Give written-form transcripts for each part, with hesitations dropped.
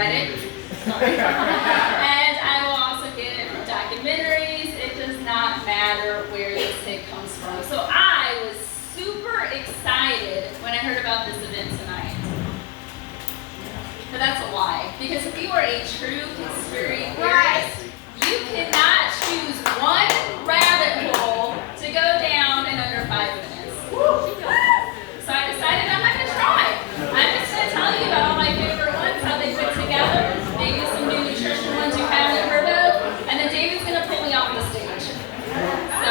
Reddit. Sorry. And I will also get it from documentaries. It does not matter where this hit comes from. So I was super excited when I heard about this event tonight. But that's a lie. Because if you are a true conspiracy theorist, you cannot choose one rabbit hole to go down in under 5 minutes. So I decided I'm not going to try. I'm just going to tell you about all my favorite ones, how they fit together, maybe some new nutrition ones you haven't heard of, and then David's going to pull me off the stage. So,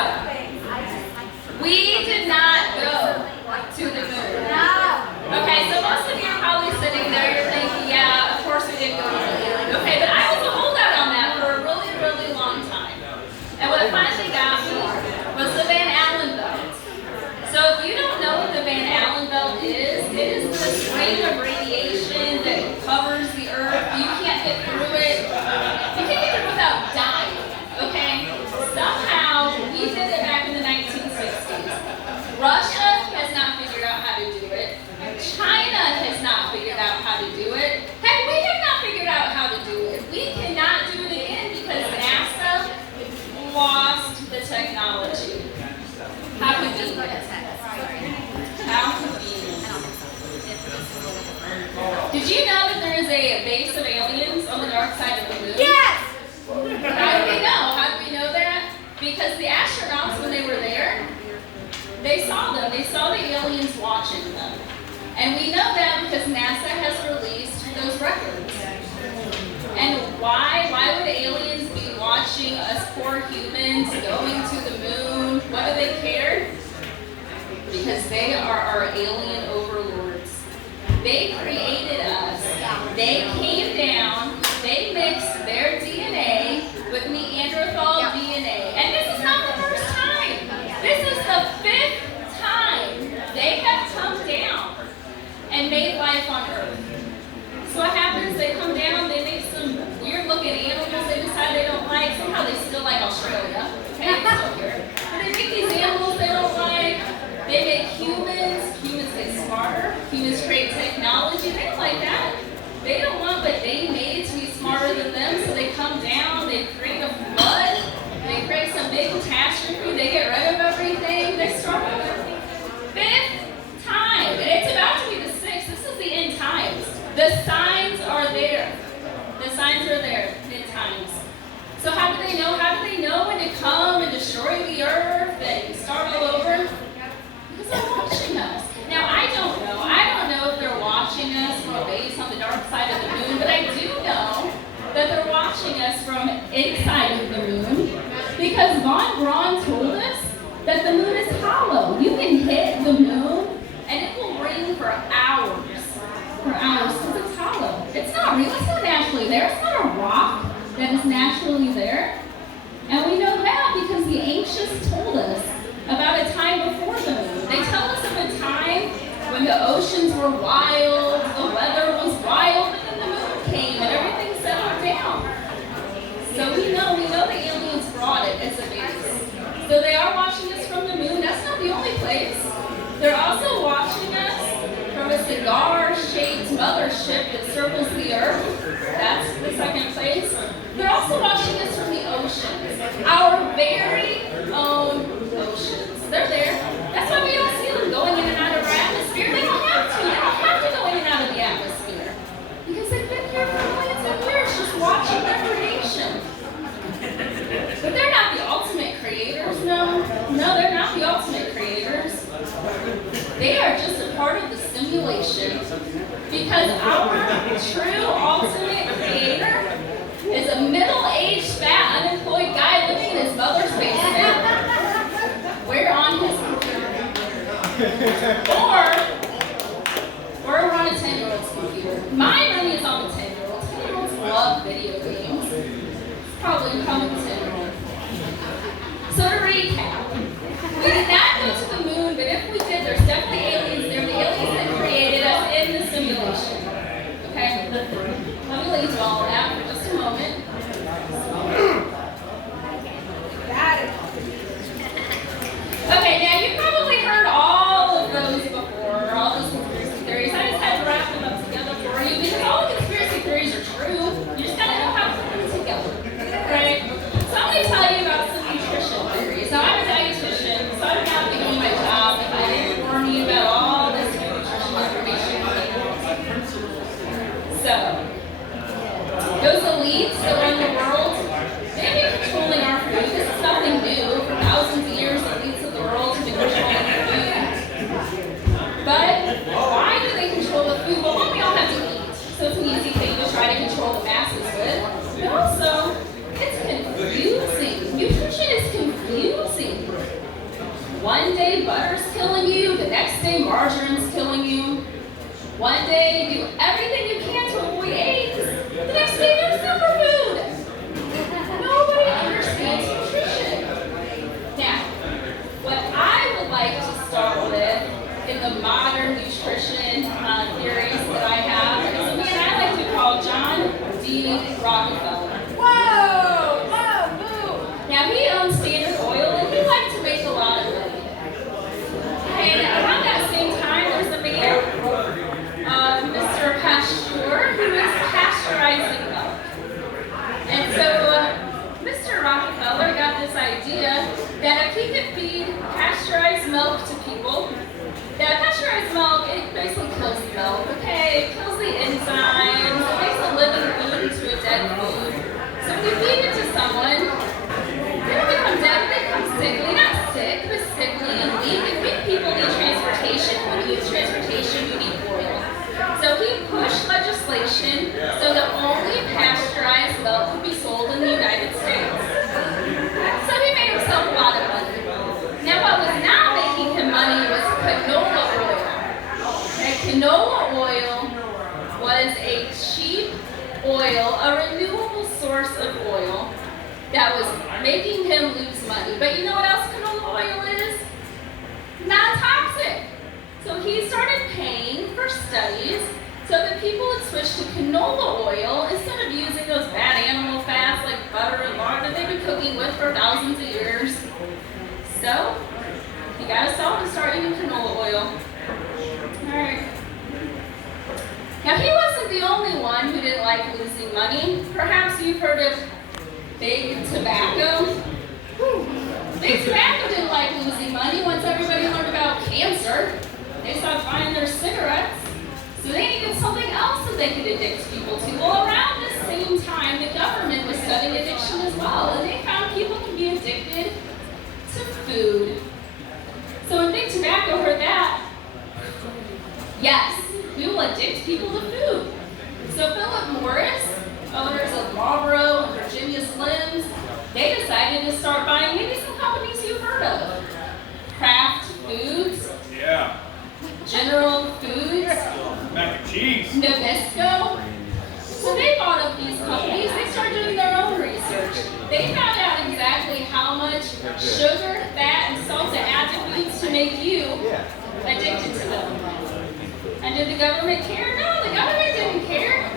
we did not go to the moon. Okay, so most of you are probably sitting there, you're thinking, yeah, of course we didn't go to the moon. Okay, but I was a holdout on that for a really, really long time. And what finally got me was the Van Allen belt. So if you don't know what the Van Allen belt is, it is the string of radiation that covers the earth. You can't get through it. You can't get through it without dying, okay? Somehow, we did it back in the 1960s. Russia has not figured out how to do it. China has not figured out how to do it. Heck, we have not figured out how to do it. We cannot do it again because NASA lost the technology. How convenient. How convenient. Did you know that there is a base of aliens on the dark side of the moon? Yes! How do we know? How do we know that? Because the astronauts, when they were there, they saw them. They saw the aliens watching them. And we know that because NASA has released those records. And why? Why would aliens be watching us poor humans going to the moon? What do they care? Because they are our alien overlords. They created us. They came down. They mixed their DNA with Neanderthal DNA. And this is not the first time. This is the 5th time they have come down and made life on Earth. So what happens? They come down, they make some weird looking animals they decide they don't like. Somehow they still like Australia. Okay, it's still here. But they make these animals they don't like. They make humans. Humans get smarter. Humans create technology. They don't like that. They don't want what they made to be smarter than them. So they come down, they create a flood. They create some big catastrophe. They get rid of everything. They start over. 5th time. And it's about to be the 6th. This is the end times. The signs are there. The signs are there. End times. So how do they know? How do they know when to come and destroy the earth and start all over? Because they're watching us. Now I don't know. I don't know if they're watching us from a base on the dark side of the moon, but I do know that they're watching us from inside of the moon because Von Braun told us that the moon is hollow. You can hit the moon and it will ring for hours. For hours, because it's hollow. It's not real, it's not naturally there. It's not a rock that is naturally there. And we know that because the ancients told us about a time before the moon. They tell us of a time when the oceans were wild, the weather was wild, but then the moon came and everything settled down. So we know the aliens brought it as a base. So they are watching us from the moon. That's not the only place. They're also watching us from a cigar-shaped mothership that circles the earth. That's the 2nd place. They're also watching us from the oceans. Our very own oceans. They're there. That's why we don't see them going in and out of our atmosphere. They don't have to. They don't have to go in and out of the atmosphere. Because they've been here for millions of years just watching their creation. But they're not the ultimate creators, no. No, they're not the ultimate creators. They are just a part of the simulation because our true ultimate creator is a middle-aged, fat, unemployed guy living in his mother's basement. We're on his computer. Or we're on a 10-year-old's computer. My money is on the 10-year-olds. 10-year-olds love video games. It's probably coming to 10-year-olds. So to recap, we did not go to the moon, but if we did, there's definitely aliens there. The aliens that created us in the simulation. Okay? Let me leave you all that for just a moment. Got it. Okay, now you've probably heard all of those before. One day, do everything you can to avoid AIDS. The next day, there's superfood. Nobody understands nutrition. Now, what I would like to start with in the modern nutrition theories that I have is a man I like to call John D. Rockefeller. Whoa! Whoa! Boo! Now, he owns Standard Oil, and he liked to make a lot of money. And around that same time, there's a man, Mr. Pasteur, who was pasteurizing milk. And so Mr. Rockefeller got this idea that if he could feed pasteurized milk to people, that pasteurized milk, it basically kills the milk, okay? It kills the enzymes, it makes a living food into a dead food. So if you feed it to someone, they don't become dead, they become sickly. Not sick, but sickly and weak. And weak people need transportation. When you use transportation, you need oil. So he pushed legislation so that only pasteurized milk could be sold in the United States. So he made himself a lot of money. Now what was not making him money was canola oil. And canola oil was a cheap oil, a renewable source of oil that was making him lose money. But you know what else canola oil is? Not toxic. So he started paying for studies so that people would switch to canola oil instead of using those bad animal fats like butter and lard that they've been cooking with for thousands of years. So he got us all to start eating canola oil. Alright. Now he wasn't the only one who didn't like losing money. Perhaps you've heard of Big Tobacco. Big Tobacco didn't like losing money once everybody learned about cancer. They stopped buying their cigarettes. So they needed something else that they could addict people to. Well, around the same time, the government was studying addiction as well. And they found people can be addicted to food. So when Big Tobacco heard that, yes, we will addict people to food. So Philip Morris, owners of Marlboro and Virginia Slims, they decided to start buying maybe some companies you've heard of. Kraft Foods. Yeah. General Foods. Mac and cheese. Nabisco. So they bought up these companies. They started doing their own research. They found out exactly how much sugar, fat, and salt to add to foods to make you addicted to them. And did the government care? No, the government didn't care.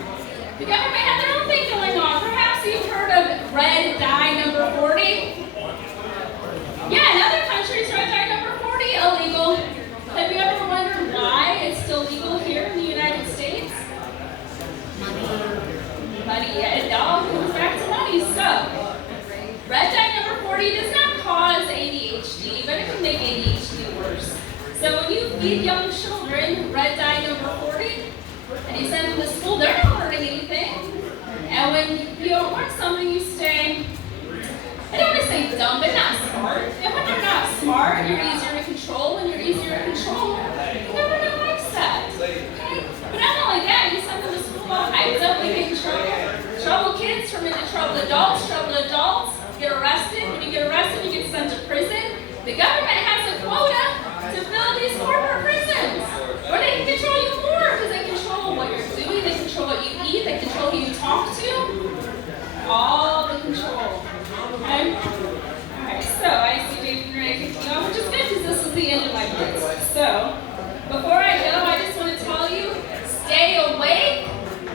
The government had their own thing going on. Perhaps you've heard of red dye number 40? Yeah, in other countries, red dye number 40 illegal. Have you ever wondered why it's still legal here in the United States? Money, yeah, it all comes back to money. So, red dye number 40 does not cause ADHD, but it can make ADHD worse. So when you feed young children red dye number 40, and you send them to school, they're not learning anything. And when you don't learn something, you stay, I don't want to say dumb, but not smart. And when you're not smart, you're easier to control. When you're easier to control, the government likes that. Okay? But not only that, you send them to school all hyped up, they get in trouble. Trouble kids turn into trouble adults get arrested. When you get arrested, you get sent to prison. The government has a quota to fill these corporate prisons. Or they can control you more because they control what you're doing, they control what you eat, they control who you talk to. All the control. Okay? Alright, so I see David ready to kick me off, which is good because this is the end of my blitz. So, before I go, I just want to tell you, stay awake,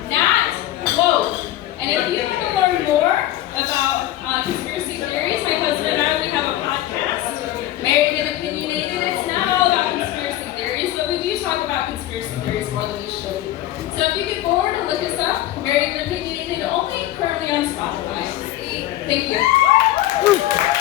not woke. And if you want to learn more about conspiracy theories, my husband and I, we have a podcast, Married and Opinionated. It's not all about conspiracy theories, but we do talk about conspiracy theories more than we should. So if you get bored, look us up, Married and Opinionated only, currently on Spotify. Thank you.